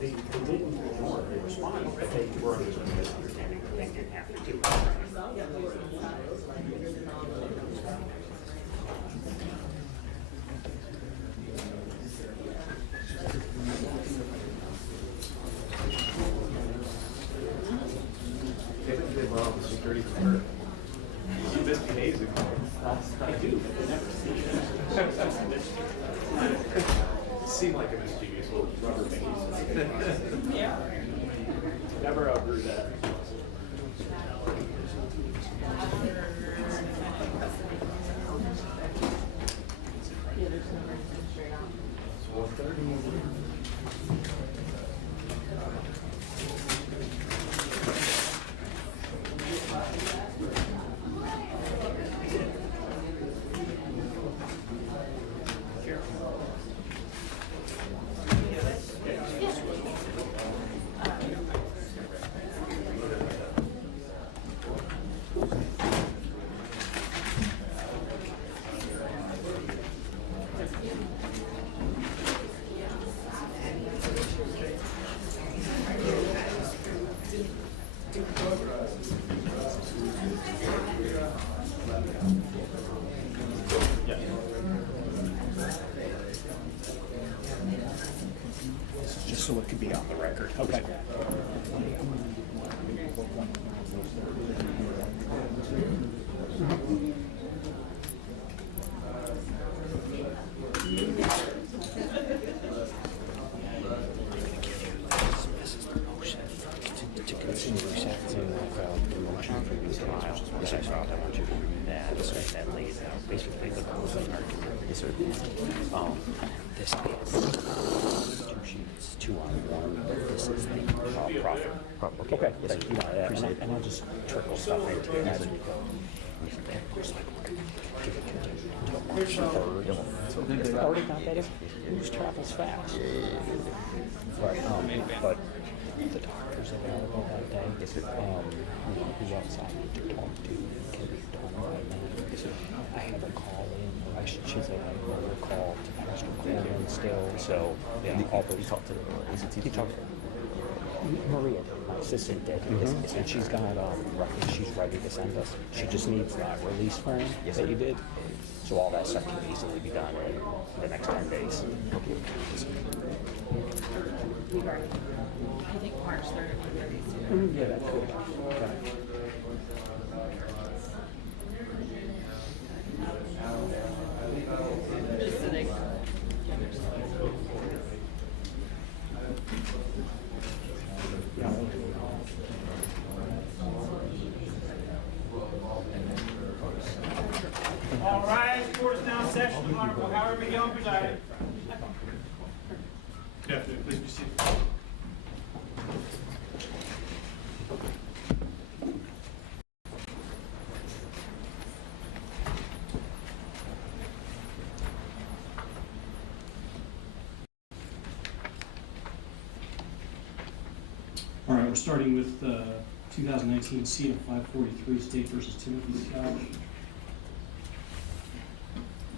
They didn't respond, but they were under the misunderstanding that they didn't have to do it. They were on the security clearance. You misbehaved ago. I do, but they never see it. It seemed like a mischievous little rubber babies. Yeah. Never outgrew that. Just so it could be on the record. Okay. To continue sentencing the motion for this trial, which I found I want you to read that, and then lay it out. Basically, the closing argument is this is 2 sheets, 2 on 1, but this is the profit. Okay, yes, and I'll just trickle stuff into it as we go. Already got that in? News travels fast. But the doctor's available that day. Is it, who's outside to talk to can be done right now. I have a call in, or I should say I have a call to Pastor Coleman still. So, yeah, all those talk to he talked to Maria, my assistant did, and she's got records she's ready to send us. She just needs that release form that you did. So all that stuff can easily be done in the next 10 days. I think March 3rd and 30th. Yeah, that's good. Just so they All right, court is now in session. The Honorable Howard McGill presiding. Good afternoon. Please be seated. All right, we're starting with 2019 CF 543 State versus Timothy Scott.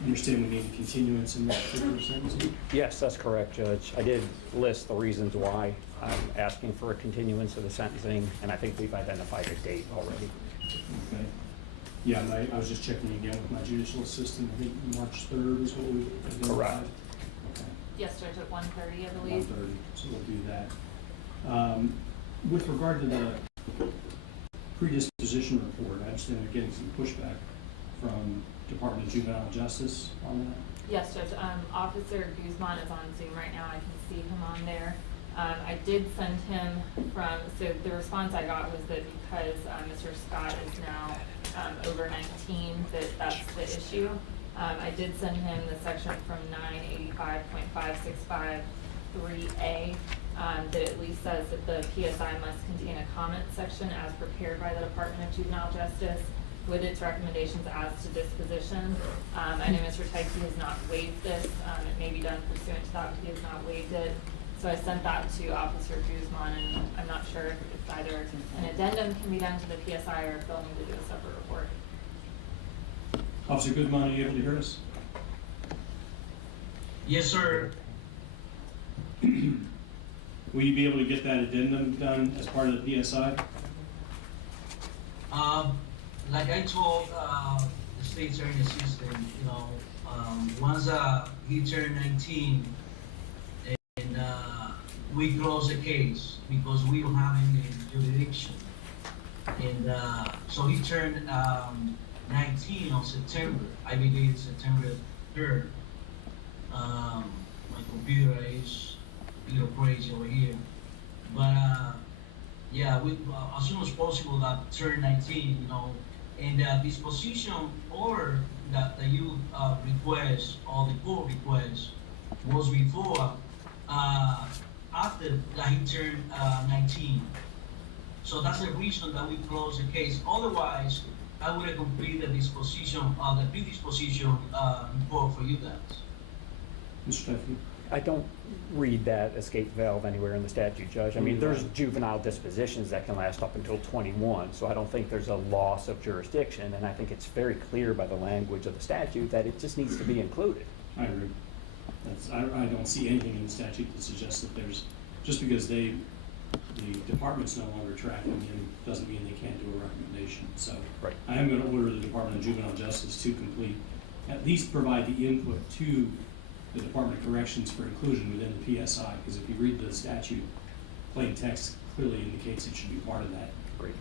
Understand we need a continuance in that particular sentencing? Yes, that's correct, Judge. I did list the reasons why I'm asking for a continuance of the sentencing, and I think we've identified a date already. Okay. Yeah, I was just checking again with my judicial assistant. I think March 3rd is what we identified. Correct. Okay. yes, Judge, at 1:30, I believe. 1:30, so we'll do that. With regard to the predisposition report, I understand they're getting some pushback from Department of Juvenile Justice on that. Yes, Judge. Officer Guzman is on Zoom right now. I can see him on there. I did send him so the response I got was that because Mr. Scott is now over 19, that's the issue. I did send him the section from 985.565.3A that at least says that the PSI must contain a comment section as prepared by the Department of Juvenile Justice with its recommendations as to disposition. I know Mr. Tyke has not waived this. It may be done pursuant to that, but he has not waived it. So I sent that to Officer Guzman, and I'm not sure if either an addendum can be done to the PSI or if they'll need to do a separate report. Officer Guzman, are you able to hear us? Yes, sir. Will you be able to get that addendum done as part of the PSI? Like I told the state attorney assistant, once he turned 19, and we close the case because we don't have any jurisdiction. And so he turned 19 on September. I believe it's September 3rd. My computer is a little crazy over here. But yeah, we, as soon as possible that turn 19, and the disposition order that you request, or the court request, was before, after that he turned 19. So that's the reason that we closed the case. Otherwise, I would have completed the disposition, the predisposition report for you guys. Mr. Stephanie? I don't read that escape valve anywhere in the statute, Judge. I mean, there's juvenile dispositions that can last up until 21, so I don't think there's a loss of jurisdiction, and I think it's very clear by the language of the statute that it just needs to be included. I agree. I don't see anything in the statute that suggests that there's, just because the department's no longer tracking him, doesn't mean they can't do a recommendation. So Right. I am going to order the Department of Juvenile Justice to complete, at least provide the input to the Department of Corrections for inclusion within the PSI, because if you read the statute, plain text clearly indicates it should be part of that. Great.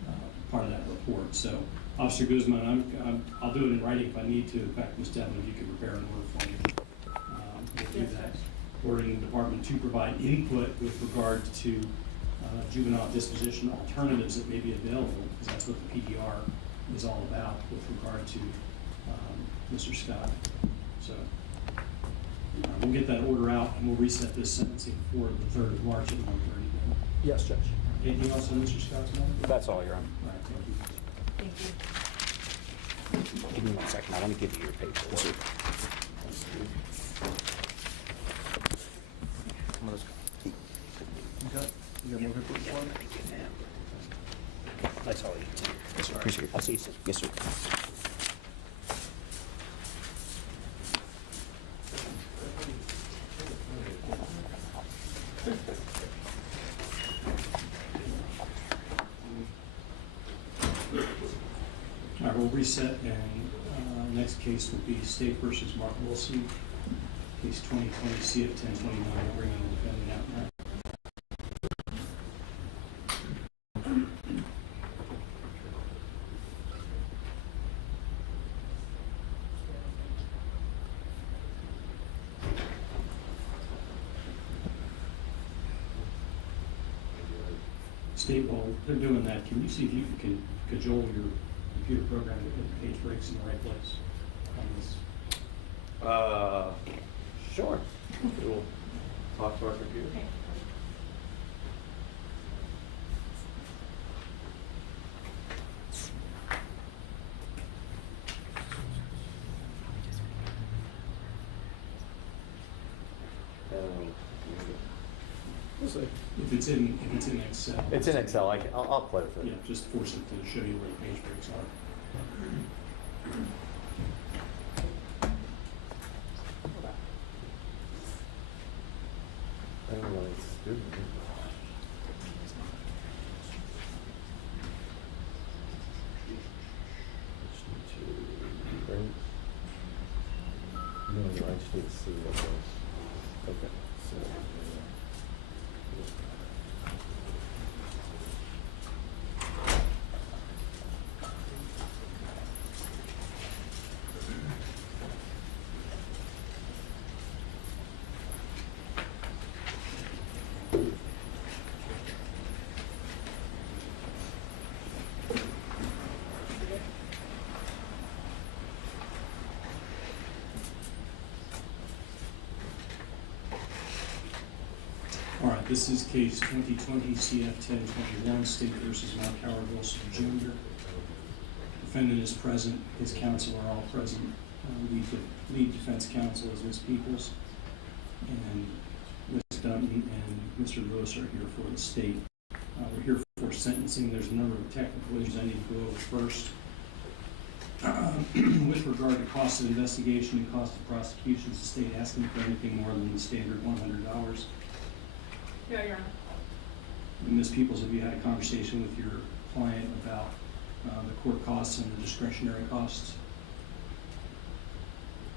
Part of that report. So, Officer Guzman, I'll do it in writing if I need to. In fact, Ms. Devlin, if you could prepare an order for me, we'll do that. Ordering the department to provide input with regard to juvenile disposition alternatives that may be available, because that's what the PDR is all about with regard to Mr. Scott. So. We'll get that order out and we'll reset this sentencing for the 3rd of March at 1:30. Yes, Judge. Anything else on Mr. Scott's mind? That's all, Your Honor. All right, thank you. Thank you. Give me 1 second. I want to give you your paper. Yes, sir. You got more paper for me? That's all you need. Yes, sir. Appreciate it. I'll see you soon. Yes, sir. All right, we'll reset and next case will be State versus Mark Wilson, case 2020 CF 1029. We'll bring in the defendant out now. State, while they're doing that, can you see if you can cajole your computer program to put the page breaks in the right place on this? Sure. We'll talk to our computer. If it's in Excel. It's in Excel. I'll play with it. Yeah, just force it to show you where the page breaks are. I don't know what it's doing. No, I just need to see what those. Okay. So. All right, this is case 2020 CF 1021, State versus Mark Howard Wilson Jr. Defendant is present, his counsel are all present. Lead defense counsel is Ms. Peoples, and Ms. Dunton and Mr. Lewis are here for the state. We're here for sentencing. There's a number of technical issues I need to go over first. With regard to cost of investigation and cost of prosecution, is the state asking for anything more than the standard $100? No, Your Honor. Ms. Peoples, have you had a conversation with your client about the court costs and the discretionary costs?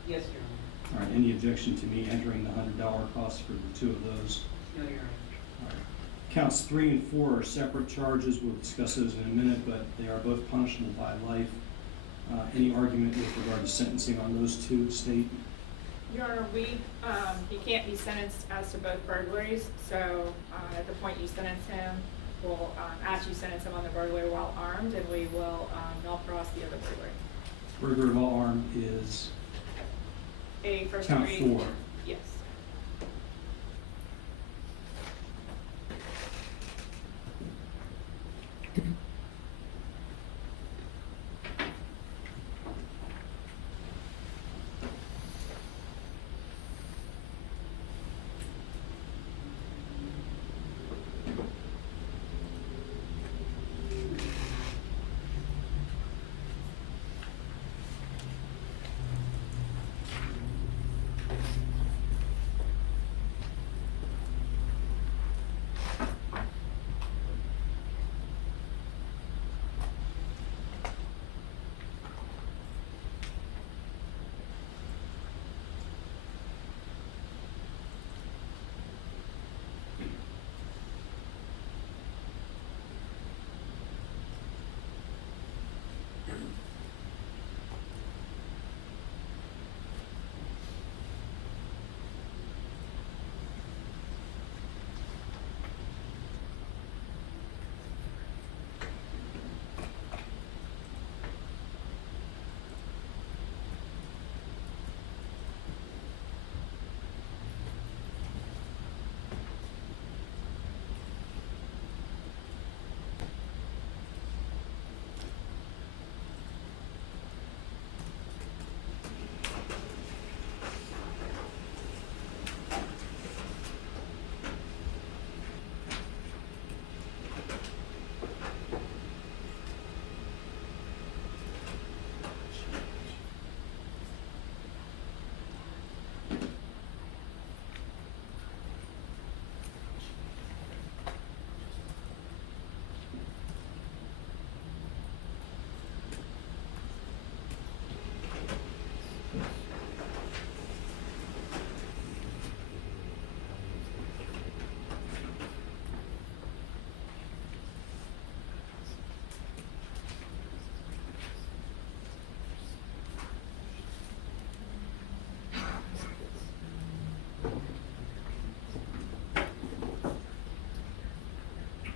Yes, Your Honor. All right, any objection to me entering the $100 cost for the two of those? No, Your Honor. All right. Counts 3 and 4 are separate charges. We'll discuss those in a minute, but they are both punishable by life. Any argument with regard to sentencing on those two, State? Your Honor, he can't be sentenced as to both burglaries, so at the point you sentence him, we'll ask you sentence him on the burglary while armed, and we will null cross the other burglary. Burglary while armed is A first count degree. 4. Yes.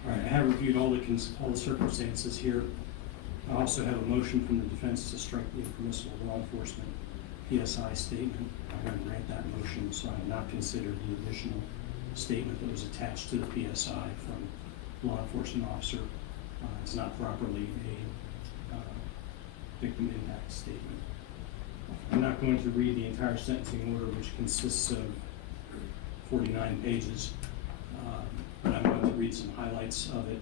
I have reviewed all the circumstances here. I also have a motion from the defense to strike the impermissible law enforcement PSI statement. I'm going to grant that motion, so I have not considered the additional statement that was attached to the PSI from law enforcement officer. It's not properly a victim impact statement. I'm not going to read the entire sentencing order, which consists of 49 pages. But I'm going to read some highlights of it.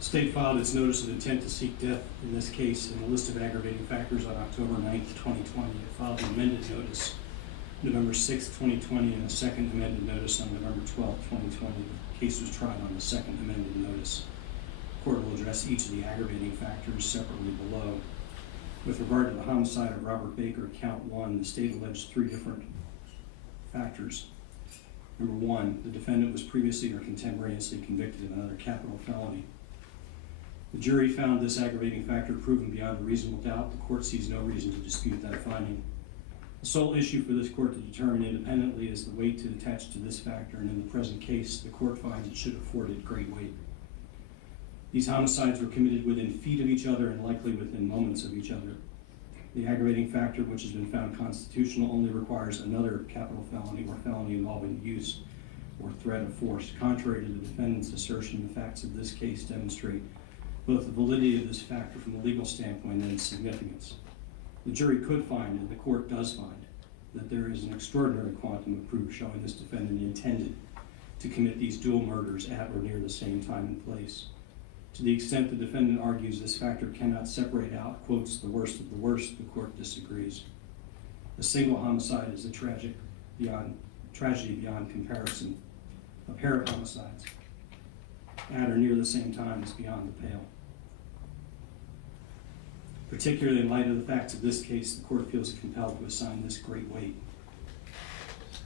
State filed its notice of intent to seek death in this case in a list of aggravating factors on October 9th, 2020. It filed an amended notice November 6th, 2020, and a second amended notice on November 12th, 2020. The case was tried on the second amended notice. The court will address each of the aggravating factors separately below. With regard to the homicide of Robert Baker, count 1, the state alleged 3 different factors. Number 1, the defendant was previously or contemporaneously convicted of another capital felony. The jury found this aggravating factor proven beyond a reasonable doubt. The court sees no reason to dispute that finding. The sole issue for this court to determine independently is the weight to attach to this factor, and in the present case, the court finds it should afford it great weight. These homicides were committed within feet of each other and likely within moments of each other. The aggravating factor, which has been found constitutional, only requires another capital felony or felony involving the use or threat of force. Contrary to the defendant's assertion, the facts of this case demonstrate both the validity of this factor from a legal standpoint and its significance. The jury could find, and the court does find, that there is an extraordinary quantum of proof showing this defendant intended to commit these dual murders at or near the same time and place. To the extent the defendant argues this factor cannot separate out, quotes, the worst of the worst, the court disagrees. A single homicide is a tragedy beyond comparison. A pair of homicides at or near the same time is beyond the pale. Particularly in light of the facts of this case, the court feels compelled to assign this great weight.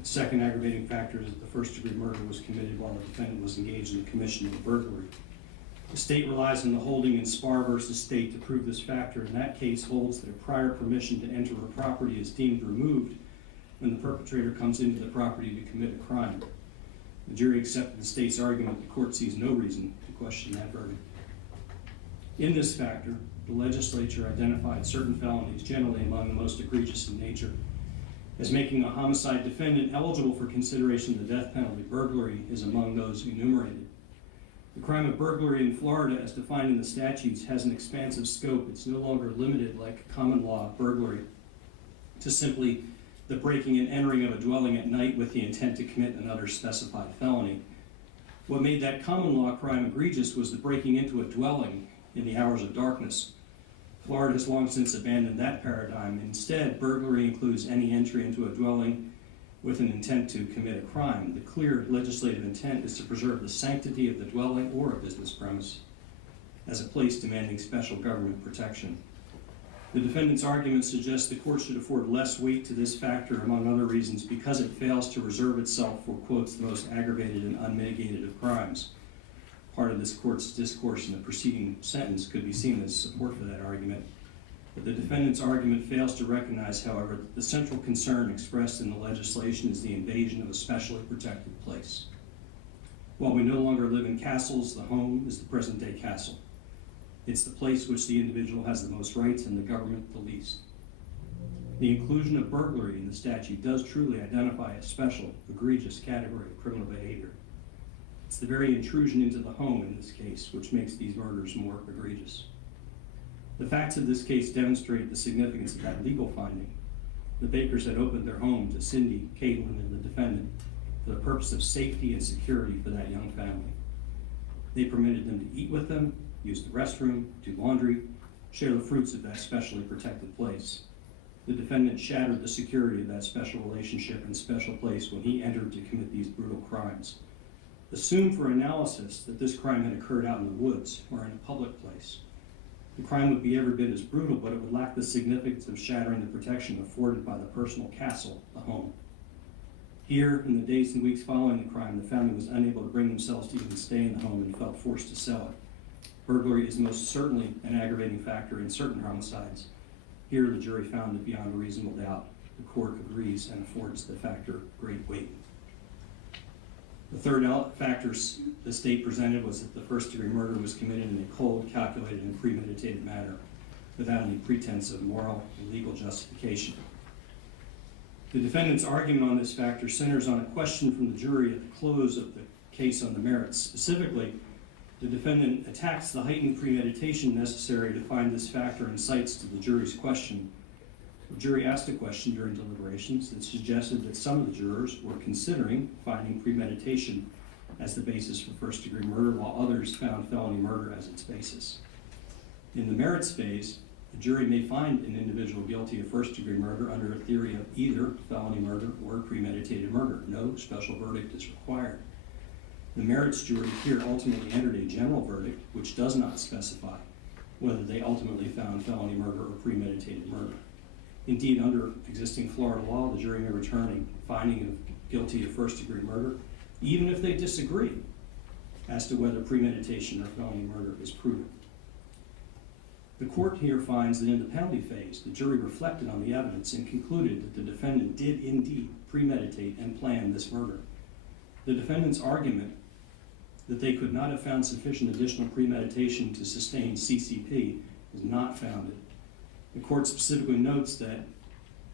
The second aggravating factor is that the first-degree murder was committed while the defendant was engaged in the commission of a burglary. The state relies on the holding in Spar versus State to prove this factor. In that case, holds that a prior permission to enter a property is deemed removed when the perpetrator comes into the property to commit a crime. The jury accepted the state's argument. The court sees no reason to question that verdict. In this factor, the legislature identified certain felonies, generally among the most egregious in nature, as making a homicide defendant eligible for consideration of the death penalty. Burglary is among those enumerated. The crime of burglary in Florida, as defined in the statutes, has an expansive scope. It's no longer limited, like common law burglary, to simply the breaking and entering of a dwelling at night with the intent to commit another specified felony. What made that common law crime egregious was the breaking into a dwelling in the hours of darkness. Florida has long since abandoned that paradigm. Instead, burglary includes any entry into a dwelling with an intent to commit a crime. The clear legislative intent is to preserve the sanctity of the dwelling or a business premise as a place demanding special government protection. The defendant's argument suggests the court should afford less weight to this factor, among other reasons, because it fails to reserve itself for, quotes, the most aggravated and unmitigated of crimes. Part of this court's discourse in the preceding sentence could be seen as support for that argument. But the defendant's argument fails to recognize, however, that the central concern expressed in the legislation is the invasion of a specially protected place. While we no longer live in castles, the home is the present-day castle. It's the place which the individual has the most rights and the government the least. The inclusion of burglary in the statute does truly identify a special, egregious category of criminal behavior. It's the very intrusion into the home in this case which makes these murders more egregious. The facts of this case demonstrate the significance of that legal finding. The Bakers had opened their home to Cindy, Caitlin, and the defendant for the purpose of safety and security for that young family. They permitted them to eat with them, use the restroom, do laundry, share the fruits of that specially protected place. The defendant shattered the security of that special relationship and special place when he entered to commit these brutal crimes. Assume for analysis that this crime had occurred out in the woods or in a public place. The crime would be every bit as brutal, but it would lack the significance of shattering the protection afforded by the personal castle, the home. Here, in the days and weeks following the crime, the family was unable to bring themselves to even stay in the home and felt forced to sell it. Burglary is most certainly an aggravating factor in certain homicides. Here, the jury found it beyond a reasonable doubt. The court agrees and affords the factor great weight. The third factor the state presented was that the first-degree murder was committed in a cold, calculated, and premeditated manner without any pretense of moral and legal justification. The defendant's argument on this factor centers on a question from the jury at the close of the case on the merits. Specifically, the defendant attacks the heightened premeditation necessary to find this factor and cites to the jury's question. The jury asked a question during deliberations that suggested that some of the jurors were considering finding premeditation as the basis for first-degree murder, while others found felony murder as its basis. In the merits phase, the jury may find an individual guilty of first-degree murder under a theory of either felony murder or premeditated murder. No special verdict is required. The merits jury here ultimately entered a general verdict which does not specify whether they ultimately found felony murder or premeditated murder. Indeed, under existing Florida law, the jury may return a finding of guilty of first-degree murder, even if they disagree as to whether premeditation or felony murder is proven. The court here finds that in the penalty phase, the jury reflected on the evidence and concluded that the defendant did indeed premeditate and plan this murder. The defendant's argument that they could not have found sufficient additional premeditation to sustain CCP is not founded. The court specifically notes that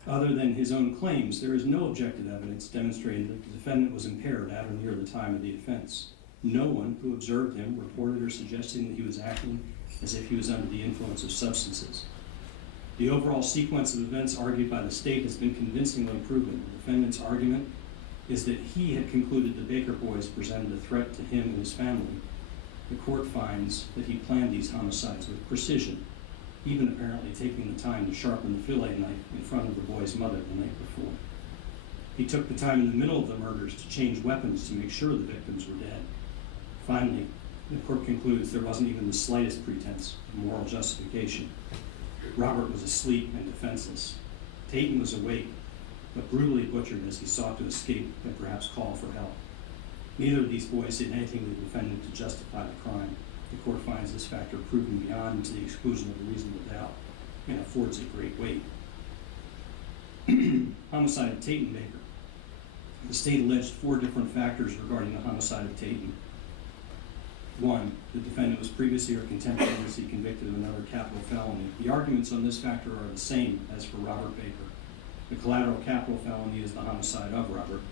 other than his own claims, there is no objective evidence demonstrating that the defendant was impaired at or near the time of the offense. No one who observed him reported or suggesting that he was acting as if he was under the influence of substances. The overall sequence of events argued by the state has been convincingly proven. The defendant's argument is that he had concluded the Baker boys presented a threat to him and his family. The court finds that he planned these homicides with precision, even apparently taking the time to sharpen the fillet knife in front of the boy's mother the night before. He took the time in the middle of the murders to change weapons to make sure the victims were dead. Finally, the court concludes there wasn't even the slightest pretense of moral justification. Robert was asleep and defenseless. Tayton was awake, but brutally butchered as he sought to escape and perhaps call for help. Neither of these boys did anything to the defendant to justify the crime. The court finds this factor proven beyond and to the exclusion of a reasonable doubt and affords it great weight. Homicide of Tayton Baker. The state alleged 4 different factors regarding the homicide of Tayton. 1, the defendant was previously or contemporaneously convicted of another capital felony. The arguments on this factor are the same as for Robert Baker. The collateral capital felony is the homicide of Robert.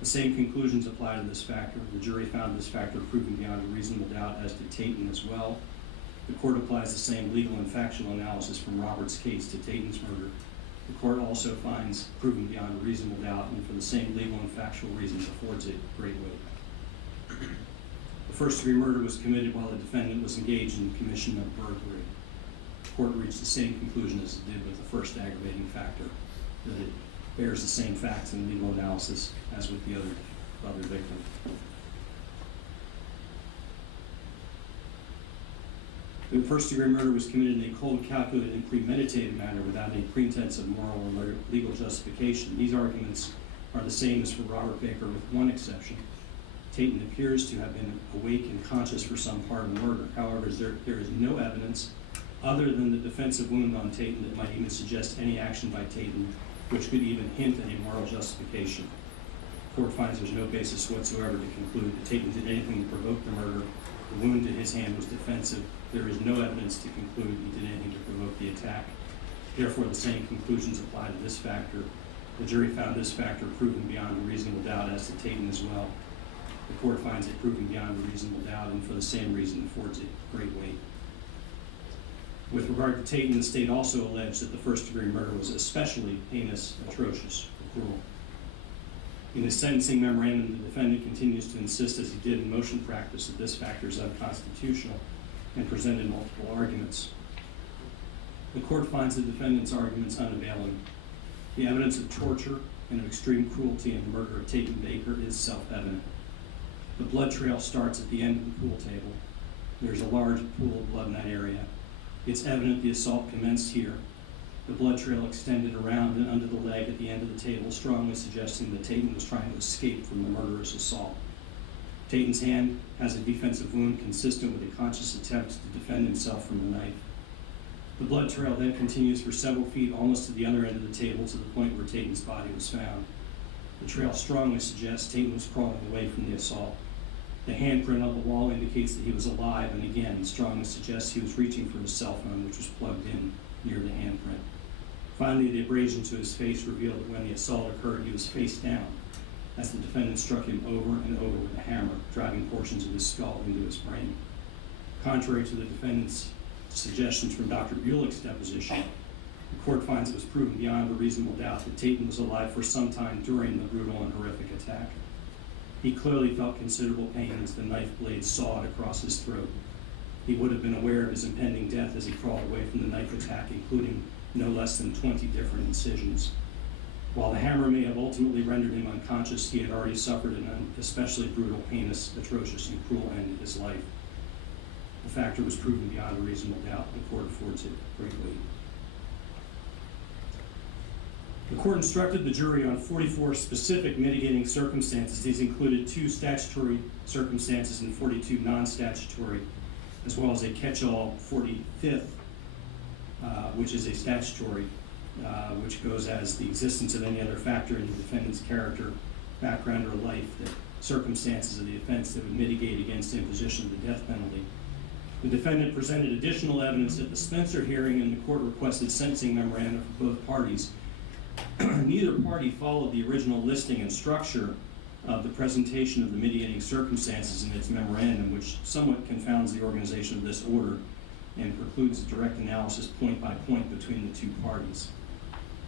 The same conclusions apply to this factor. The jury found this factor proven beyond a reasonable doubt as to Tayton as well. The court applies the same legal and factual analysis from Robert's case to Tayton's murder. The court also finds proven beyond a reasonable doubt, and for the same legal and factual reasons affords it great weight. The first-degree murder was committed while the defendant was engaged in the commission of burglary. The court reached the same conclusion as it did with the first aggravating factor, that it bears the same facts and legal analysis as with the other victim. The first-degree murder was committed in a cold, calculated, and premeditated manner without any pretense of moral or legal justification. These arguments are the same as for Robert Baker, with one exception. Tayton appears to have been awake and conscious for some part of the murder. However, there is no evidence other than the defensive wound on Tayton that might even suggest any action by Tayton which could even hint at a moral justification. The court finds there's no basis whatsoever to conclude that Tayton did anything to provoke the murder. The wound to his hand was defensive. There is no evidence to conclude he did anything to provoke the attack. Therefore, the same conclusions apply to this factor. The jury found this factor proven beyond a reasonable doubt as to Tayton as well. The court finds it proven beyond a reasonable doubt, and for the same reason affords it great weight. With regard to Tayton, the state also alleged that the first-degree murder was especially heinous, atrocious, or cruel. In his sentencing memorandum, the defendant continues to insist, as he did in motion practice, that this factor is unconstitutional and presented multiple arguments. The court finds the defendant's arguments unavailing. The evidence of torture and of extreme cruelty in the murder of Tayton Baker is self-evident. The blood trail starts at the end of the pool table. There's a large pool of blood in that area. It's evident the assault commenced here. The blood trail extended around and under the leg at the end of the table, strongly suggesting that Tayton was trying to escape from the murderous assault. Tayton's hand has a defensive wound consistent with a conscious attempt to defend himself from the knife. The blood trail then continues for several feet almost to the other end of the table, to the point where Tayton's body was found. The trail strongly suggests Tayton was crawling away from the assault. The handprint on the wall indicates that he was alive, and again strongly suggests he was reaching for his cell phone, which was plugged in near the handprint. Finally, the abrasion to his face revealed that when the assault occurred, he was face down, as the defendant struck him over and over with a hammer, driving portions of his skull into his brain. Contrary to the defendant's suggestions from Dr. Bulick's deposition, the court finds it was proven beyond a reasonable doubt that Tayton was alive for some time during the brutal and horrific attack. He clearly felt considerable pain as the knife blade sawed across his throat. He would have been aware of his impending death as he crawled away from the knife attack, including no less than 20 different incisions. While the hammer may have ultimately rendered him unconscious, he had already suffered an especially brutal, heinous, atrocious, and cruel end to his life. The factor was proven beyond a reasonable doubt. The court affords it great weight. The court instructed the jury on 44 specific mitigating circumstances. These included 2 statutory circumstances and 42 non-statutory, as well as a catch-all 45th, which is a statutory, which goes as the existence of any other factor in the defendant's character, background, or life, that circumstances of the offense that would mitigate against imposition of the death penalty. The defendant presented additional evidence at the Spencer hearing, and the court requested sentencing memoranda for both parties. Neither party followed the original listing and structure of the presentation of the mitigating circumstances in its memorandum, which somewhat confounds the organization of this order and precludes a direct analysis point by point between the two parties.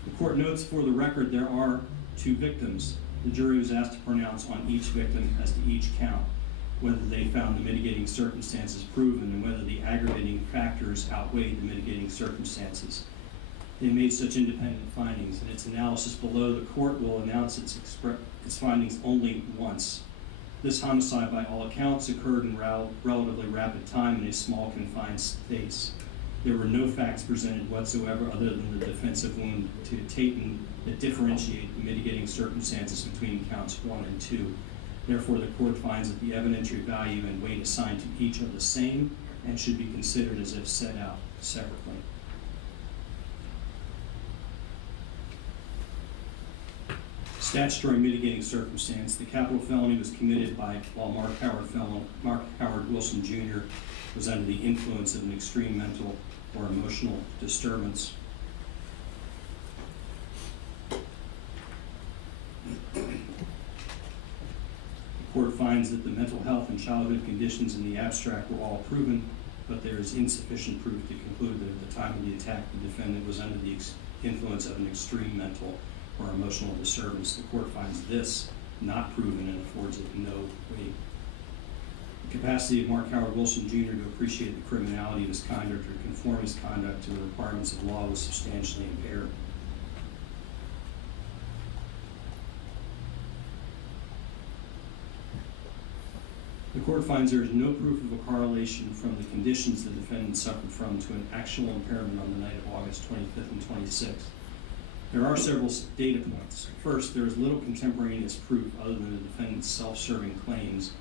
The court notes for the record there are 2 victims. The jury was asked to pronounce on each victim as to each count, whether they found the mitigating circumstances proven and whether the aggravating factors outweighed the mitigating circumstances. They made such independent findings. In its analysis below, the court will announce its findings only once. This homicide, by all accounts, occurred in relatively rapid time in a small confined space. There were no facts presented whatsoever other than the defensive wound to Tatum that differentiate the mitigating circumstances between counts 1 and 2. Therefore, the court finds that the evidentiary value and weight assigned to each are the same and should be considered as if set out separately. Statutory mitigating circumstance. The capital felony was committed while Mark Howard Wilson Jr. was under the influence of an extreme mental or emotional disturbance. The court finds that the mental health and childhood conditions in the abstract were all proven, but there is insufficient proof to conclude that at the time of the attack, the defendant was under the influence of an extreme mental or emotional disturbance. The court finds this not proven and affords it no weight. The capacity of Mark Howard Wilson Jr. to appreciate the criminality of his conduct or conform his conduct to the requirements of law was substantially impaired. The court finds there is no proof of a correlation from the conditions the defendant suffered from to an actual impairment on the night of August 25th and 26th. There are several data points. First, there is little contemporaneous proof other than the defendant's self-serving claims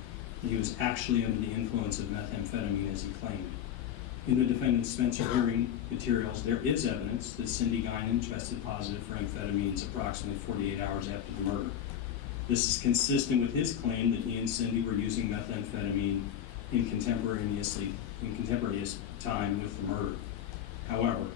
that he was actually under the influence of methamphetamine as he claimed. In the defendant's Spencer hearing materials, there is evidence that Cindy Guinan tested positive for amphetamines approximately 48 hours after the murder. This is consistent with his claim that he and Cindy were using methamphetamine in contemporaneous time with the murder. However,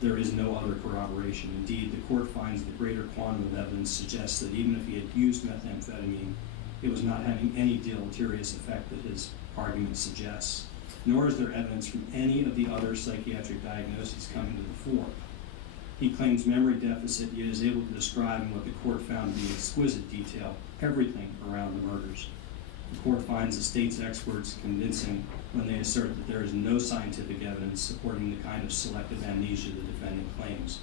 there is no other corroboration. Indeed, the court finds the greater quantum of evidence suggests that even if he had used methamphetamine, it was not having any deleterious effect that his argument suggests. Nor is there evidence from any of the other psychiatric diagnoses coming to the fore. He claims memory deficit, yet is able to describe in what the court found to be exquisite detail everything around the murders. The court finds the state's experts convincing when they assert that there is no scientific evidence supporting the kind of selective amnesia the defendant claims.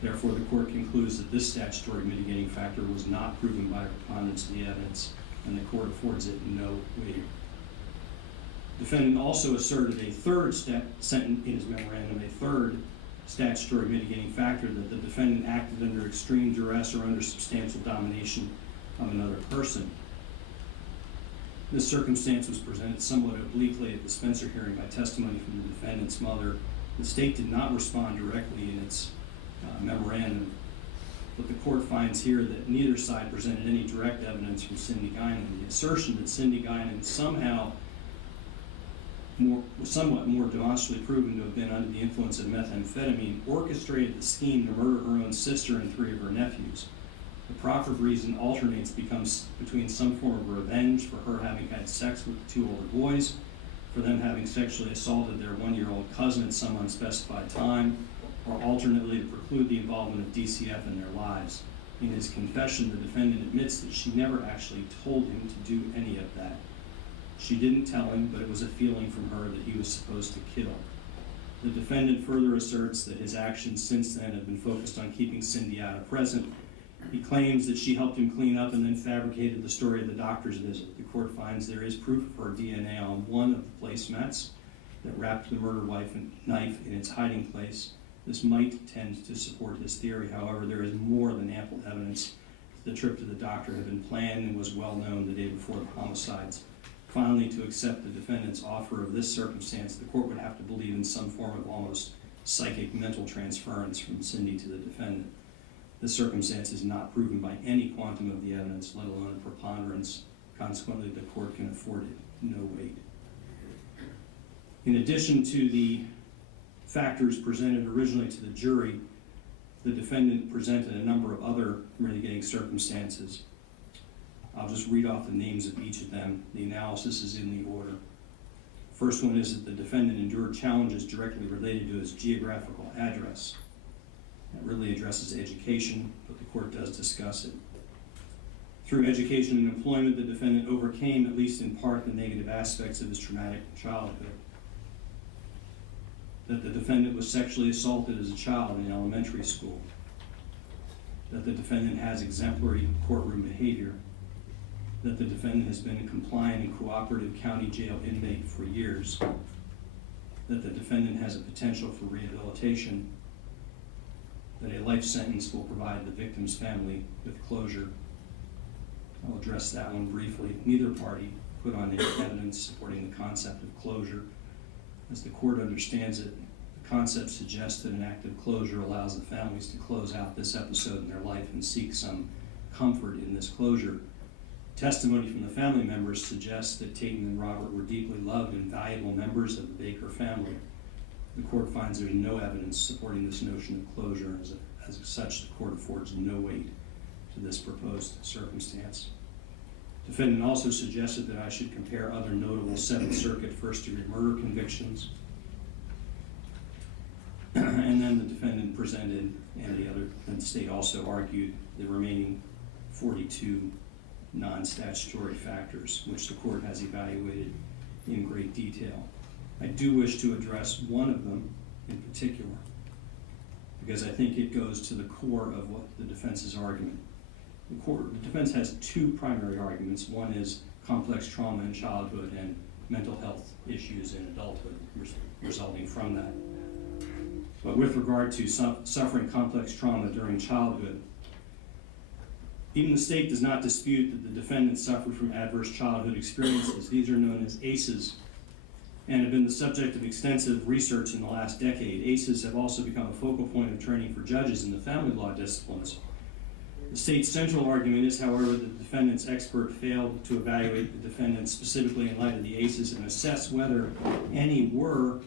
Therefore, the court concludes that this statutory mitigating factor was not proven by a preponderance of the evidence, and the court affords it no weight. The defendant also asserted a third sentence in his memorandum, a third statutory mitigating factor, that the defendant acted under extreme duress or under substantial domination of another person. This circumstance was presented somewhat obliquely at the Spencer hearing by testimony from the defendant's mother. The state did not respond directly in its memorandum, but the court finds here that neither side presented any direct evidence from Cindy Guinan. The assertion that Cindy Guinan somehow somewhat more demonstrably proven to have been under the influence of methamphetamine orchestrated the scheme to murder her own sister and 3 of her nephews. The proffered reason alternates between some form of revenge for her having had sex with the 2 older boys, for them having sexually assaulted their 1-year-old cousin at some unspecified time, or alternately to preclude the involvement of DCF in their lives. In his confession, the defendant admits that she never actually told him to do any of that. She didn't tell him, but it was a feeling from her that he was supposed to kill. The defendant further asserts that his actions since then have been focused on keeping Cindy out of present. He claims that she helped him clean up and then fabricated the story of the doctor's visit. The court finds there is proof of her DNA on one of the placemats that wrapped the murder knife in its hiding place. This might tend to support his theory. However, there is more than ample evidence that the trip to the doctor had been planned and was well known the day before the homicides. Finally, to accept the defendant's offer of this circumstance, the court would have to believe in some form of almost psychic mental transference from Cindy to the defendant. This circumstance is not proven by any quantum of the evidence, let alone a preponderance. Consequently, the court can afford it no weight. In addition to the factors presented originally to the jury, the defendant presented a number of other mitigating circumstances. I'll just read off the names of each of them. The analysis is in the order. First one is that the defendant endured challenges directly related to his geographical address. That really addresses education, but the court does discuss it. Through education and employment, the defendant overcame, at least in part, the negative aspects of his traumatic childhood. That the defendant was sexually assaulted as a child in elementary school. That the defendant has exemplary courtroom behavior. That the defendant has been a compliant and cooperative county jail inmate for years. That the defendant has a potential for rehabilitation. That a life sentence will provide the victim's family with closure. I'll address that one briefly. Neither party put on any evidence supporting the concept of closure. As the court understands it, the concept suggests that an act of closure allows the families to close out this episode in their life and seek some comfort in this closure. Testimony from the family members suggests that Tayton and Robert were deeply loved and valuable members of the Baker family. The court finds there's no evidence supporting this notion of closure. As such, the court affords no weight to this proposed circumstance. Defendant also suggested that I should compare other notable Seventh Circuit first-degree murder convictions. And then the defendant presented, and the state also argued, the remaining 42 non-statutory factors, which the court has evaluated in great detail. I do wish to address one of them in particular, because I think it goes to the core of what the defense's argument. The defense has two primary arguments. One is complex trauma in childhood and mental health issues in adulthood resulting from that. But with regard to suffering complex trauma during childhood, even the state does not dispute that the defendant suffered from adverse childhood experiences. These are known as ACEs and have been the subject of extensive research in the last decade. ACEs have also become a focal point of training for judges in the family law disciplines. The state's central argument is, however, that the defendant's expert failed to evaluate the defendant specifically in light of the ACEs and assess whether any were,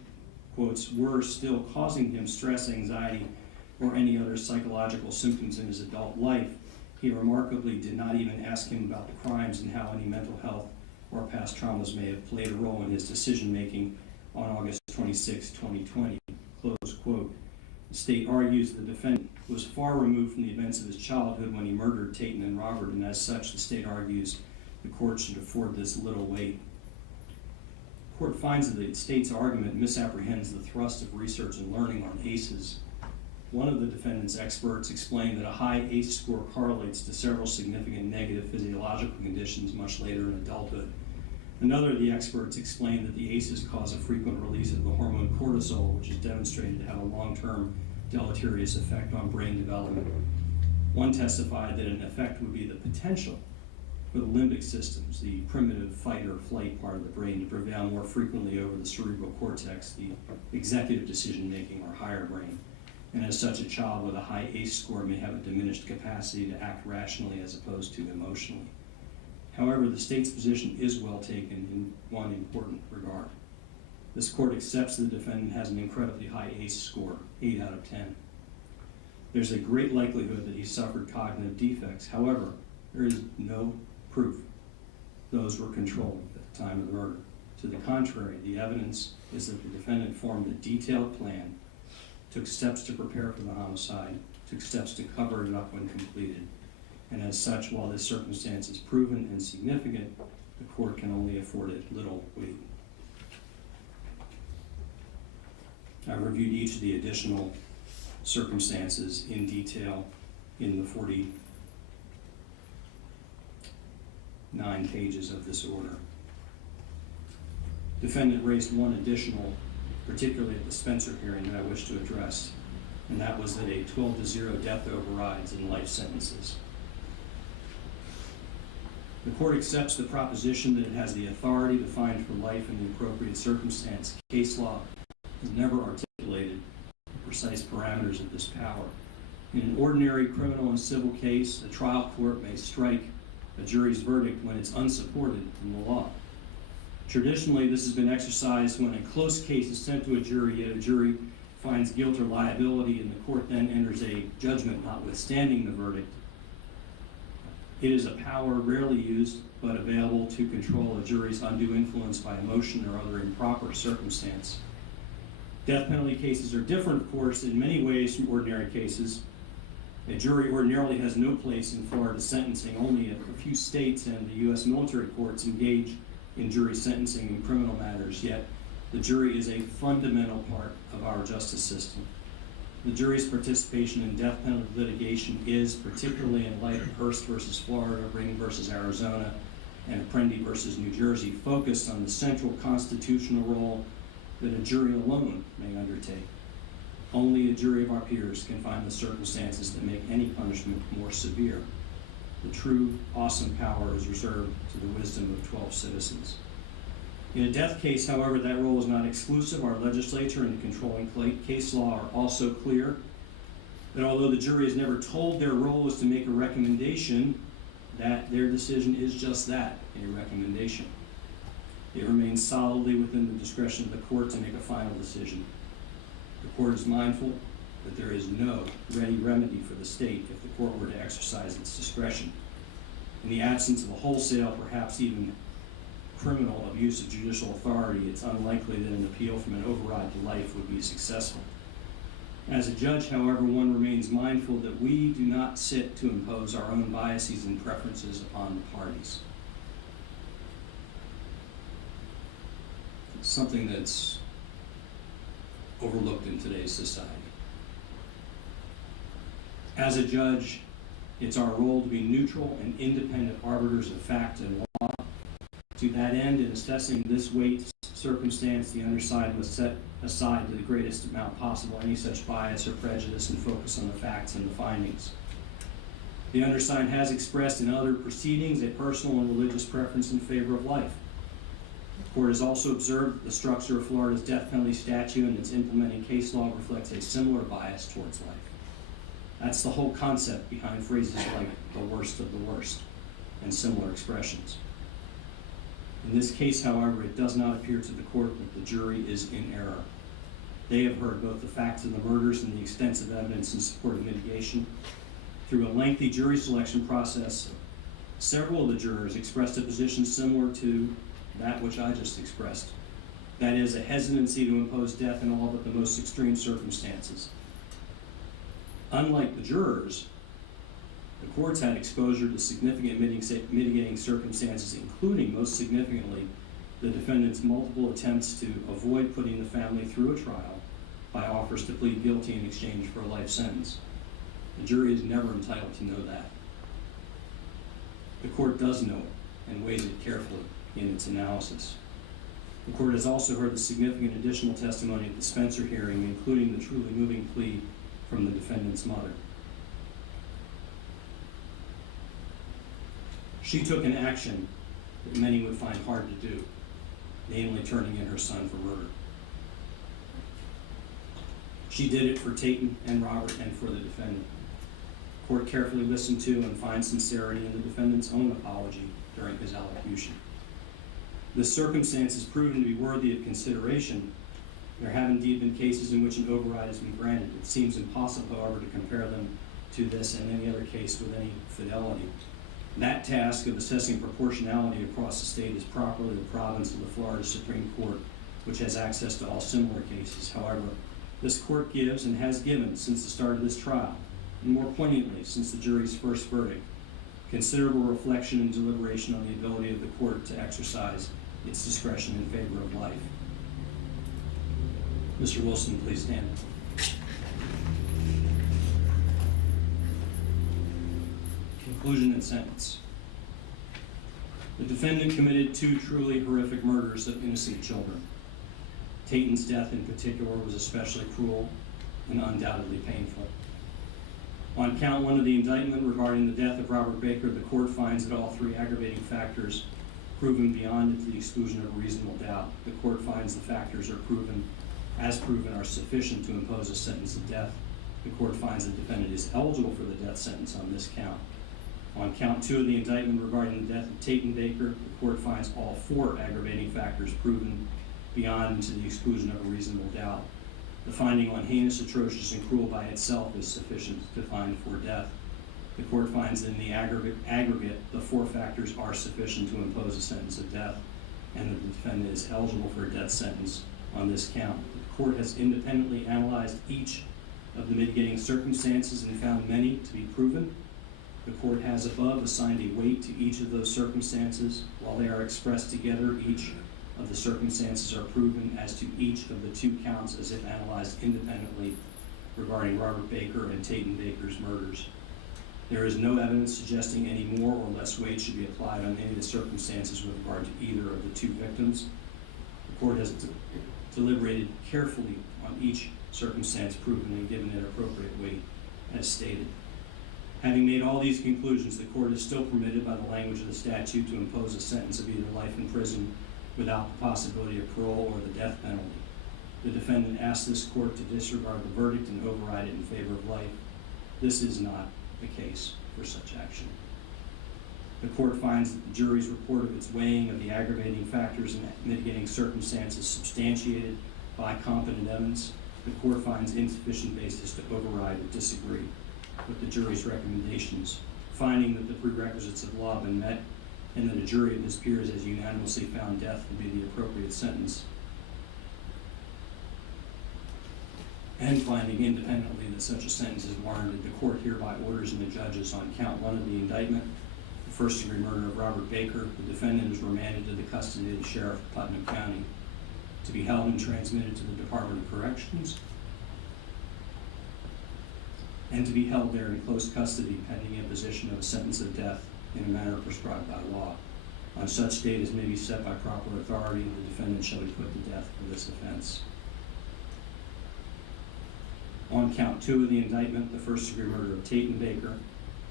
quotes, were still causing him stress, anxiety, or any other psychological symptoms in his adult life. He remarkably did not even ask him about the crimes and how any mental health or past traumas may have played a role in his decision-making on August 26, 2020, close quote. The state argues the defendant was far removed from the events of his childhood when he murdered Tayton and Robert, and as such, the state argues the court should afford this little weight. The court finds that the state's argument misapprehends the thrust of research and learning on ACEs. One of the defendant's experts explained that a high ACE score correlates to several significant negative physiological conditions much later in adulthood. Another of the experts explained that the ACEs cause a frequent release of the hormone cortisol, which is demonstrated to have a long-term deleterious effect on brain development. One testified that an effect would be the potential for the limbic systems, the primitive fight or flight part of the brain, to prevail more frequently over the cerebral cortex, the executive decision-making or higher brain. And as such, a child with a high ACE score may have a diminished capacity to act rationally as opposed to emotionally. However, the state's position is well taken in one important regard. This court accepts the defendant has an incredibly high ACE score, 8 out of 10. There's a great likelihood that he suffered cognitive defects. However, there is no proof those were controlled at the time of the murder. To the contrary, the evidence is that the defendant formed a detailed plan, took steps to prepare for the homicide, took steps to cover it up when completed. And as such, while this circumstance is proven and significant, the court can only afford it little weight. I reviewed each of the additional circumstances in detail in the 49 pages of this order. Defendant raised one additional, particularly at the Spencer hearing, that I wish to address, and that was that a 12-0 death overrides in life sentences. The court accepts the proposition that it has the authority to find for life in the appropriate circumstance. Case law has never articulated the precise parameters of this power. In an ordinary criminal and civil case, a trial court may strike a jury's verdict when it's unsupported in the law. Traditionally, this has been exercised when a close case is sent to a jury, yet a jury finds guilt or liability, and the court then enters a judgment notwithstanding the verdict. It is a power rarely used, but available to control a jury's undue influence by emotion or other improper circumstance. Death penalty cases are different, of course, in many ways from ordinary cases. A jury ordinarily has no place in Florida sentencing. Only a few states and the U.S. military courts engage in jury sentencing in criminal matters, yet the jury is a fundamental part of our justice system. The jury's participation in death penalty litigation is, particularly in light of Hurst versus Florida, Ring versus Arizona, and Apprendi versus New Jersey, focused on the central constitutional role that a jury alone may undertake. Only a jury of our peers can find the circumstances that make any punishment more severe. The true, awesome power is reserved to the wisdom of 12 citizens. In a death case, however, that role is not exclusive. Our legislature and the controlling case law are also clear that although the jury is never told their role is to make a recommendation, that their decision is just that, a recommendation. It remains solidly within the discretion of the court to make a final decision. The court is mindful that there is no ready remedy for the state if the court were to exercise its discretion. In the absence of a wholesale, perhaps even criminal abuse of judicial authority, it's unlikely that an appeal from an override to life would be successful. As a judge, however, one remains mindful that we do not sit to impose our own biases and preferences upon the parties. It's something that's overlooked in today's society. As a judge, it's our role to be neutral and independent arbiters of fact and law. To that end, in assessing this weight circumstance, the undersigned must set aside to the greatest amount possible any such bias or prejudice and focus on the facts and the findings. The undersigned has expressed in other proceedings a personal and religious preference in favor of life. The court has also observed that the structure of Florida's death penalty statute and its implementing case law reflects a similar bias towards life. That's the whole concept behind phrases like the worst of the worst and similar expressions. In this case, however, it does not appear to the court that the jury is in error. They have heard both the facts of the murders and the extensive evidence in support of mitigation. Through a lengthy jury selection process, several of the jurors expressed a position similar to that which I just expressed. That is, a hesitancy to impose death in all but the most extreme circumstances. Unlike the jurors, the courts had exposure to significant mitigating circumstances, including, most significantly, the defendant's multiple attempts to avoid putting the family through a trial by offers to plead guilty in exchange for a life sentence. The jury is never entitled to know that. The court does know it and weighs it carefully in its analysis. The court has also heard the significant additional testimony at the Spencer hearing, including the truly moving plea from the defendant's mother. She took an action that many would find hard to do, namely turning in her son for murder. She did it for Tayton and Robert and for the defendant. The court carefully listened to and found sincerity in the defendant's own apology during his allocution. This circumstance is proven to be worthy of consideration. There have indeed been cases in which an override has been granted. It seems impossible, however, to compare them to this and any other case with any fidelity. That task of assessing proportionality across the state is properly the province of the Florida Supreme Court, which has access to all similar cases. However, this court gives and has given since the start of this trial, and more poignantly since the jury's first verdict, considerable reflection and deliberation on the ability of the court to exercise its discretion in favor of life. Mr. Wilson, please stand. Conclusion and sentence. The defendant committed two truly horrific murders of innocent children. Tayton's death in particular was especially cruel and undoubtedly painful. On count one of the indictment regarding the death of Robert Baker, the court finds that all three aggravating factors proven beyond the exclusion of reasonable doubt. The court finds the factors are sufficient to impose a sentence of death. The court finds the defendant is eligible for the death sentence on this count. On count 2 of the indictment regarding the death of Tate Baker, the court finds all 4 aggravating factors proven beyond and to the exclusion of a reasonable doubt. The finding on heinous, atrocious, and cruel by itself is sufficient to find for death. The court finds that in the aggregate, the 4 factors are sufficient to impose a sentence of death, and that the defendant is eligible for a death sentence on this count. The court has independently analyzed each of the mitigating circumstances and found many to be proven. The court has above assigned a weight to each of those circumstances. While they are expressed together, each of the circumstances are proven as to each of the 2 counts as if analyzed independently regarding Robert Baker and Tate Baker's murders. There is no evidence suggesting any more or less weight should be applied on any of the circumstances with regard to either of the 2 victims. The court has deliberated carefully on each circumstance proven and given it appropriate weight as stated. Having made all these conclusions, the court is still permitted by the language of the statute to impose a sentence of either life in prison without the possibility of parole or the death penalty. The defendant asks this court to disregard the verdict and override it in favor of life. This is not the case for such action. The court finds that the jury's report of its weighing of the aggravating factors and mitigating circumstances substantiated by competent evidence. The court finds insufficient basis to override or disagree with the jury's recommendations, finding that the prerequisites of law have been met and that a jury of his peers has unanimously found death to be the appropriate sentence, and finding independently that such a sentence is warranted. The court hereby orders and the judges on count 1 of the indictment, the first-degree murder of Robert Baker. The defendant is remanded to the custody of the sheriff of Putnam County to be held and transmitted to the Department of Corrections, and to be held there in close custody pending imposition of a sentence of death in a manner prescribed by law. On such date as may be set by proper authority, the defendant shall be put to death for this offense. On count 2 of the indictment, the first-degree murder of Tate Baker,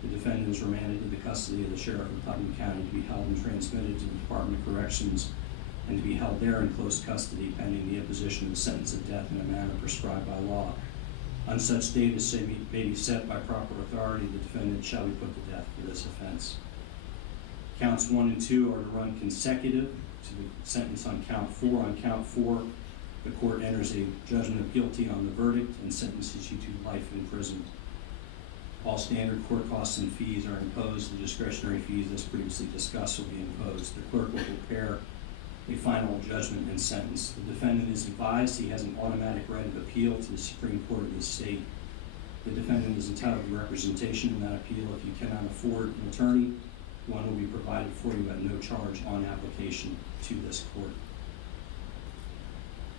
the defendant is remanded to the custody of the sheriff of Putnam County to be held and transmitted to the Department of Corrections, and to be held there in close custody pending the imposition of a sentence of death in a manner prescribed by law. On such date as may be set by proper authority, the defendant shall be put to death for this offense. Counts 1 and 2 are to run consecutive to the sentence on count 4. On count 4, the court enters a judgment of guilty on the verdict and sentences you to life in prison. All standard court costs and fees are imposed. The discretionary fees, as previously discussed, will be imposed. The clerk will prepare a final judgment and sentence. The defendant is advised he has an automatic right of appeal to the Supreme Court of the state. The defendant is entitled to representation in that appeal. If you cannot afford an attorney, one will be provided for you at no charge on application to this court.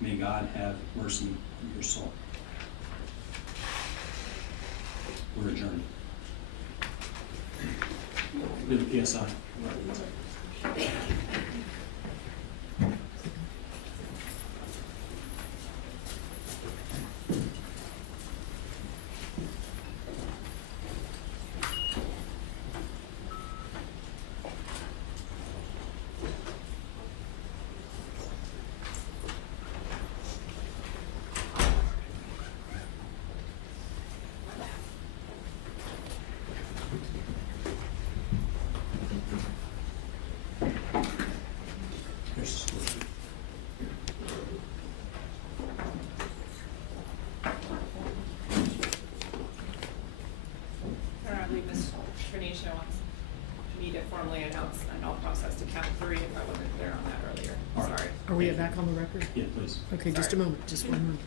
May God have mercy on your soul. We're adjourned. Do the PSI. Apparently, Ms. Trinisha wants me to formally announce an all process to count 3 if I wasn't clear on that earlier. All right. Sorry. Are we back on the record? Yeah, please. Okay, just a moment, just one moment.